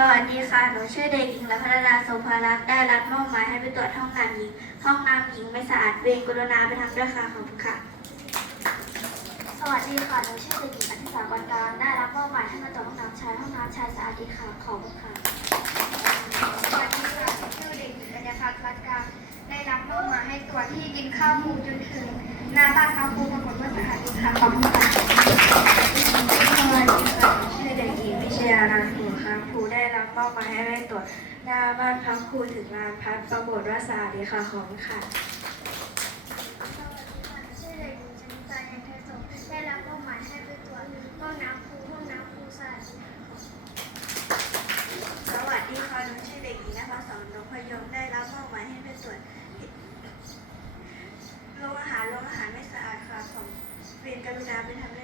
สวัสดีค่ะ หนูชื่อเด็กหญิงละพัฒนาสมภารักษ์ได้รับมอบหมายให้ไปตรวจห้องน้ำหญิง ห้องน้ำหญิงไม่สะอาดเวรกรุณาไปทำด้วยค่ะ ขอบคุณค่ะ สวัสดีค่ะ หนูชื่อเด็กหญิงอธิสากรการได้รับมอบหมายให้มาตรวจห้องน้ำชาย ห้องน้ำชายสะอาดดีค่ะ ขอบคุณค่ะ สวัสดีค่ะ ชื่อเด็กหญิงกัญญาพัฒน์รัตน์กลางได้รับมอบหมายให้ตรวจที่ดินข้าวหมูจนถึงหน้าบ้านพระครูปรากฏว่าสารณสุขครั้งครูได้รับมอบมาให้ไม่ตรวจหน้าบ้านพระครูถึงลานพักประบทวสาดีค่ะของค่ะได้รับมอบมาให้ไปตรวจห้องน้ำครูห้องน้ำคูสาดีสวัสดีค่ะหนูชื่อเด็กหญิงนภสรนพยมได้รับมอบมาให้ไปตรวจโรงอาหารโรงอาหารไม่สะอาดค่ะผมเรียนกรุณาไปทำ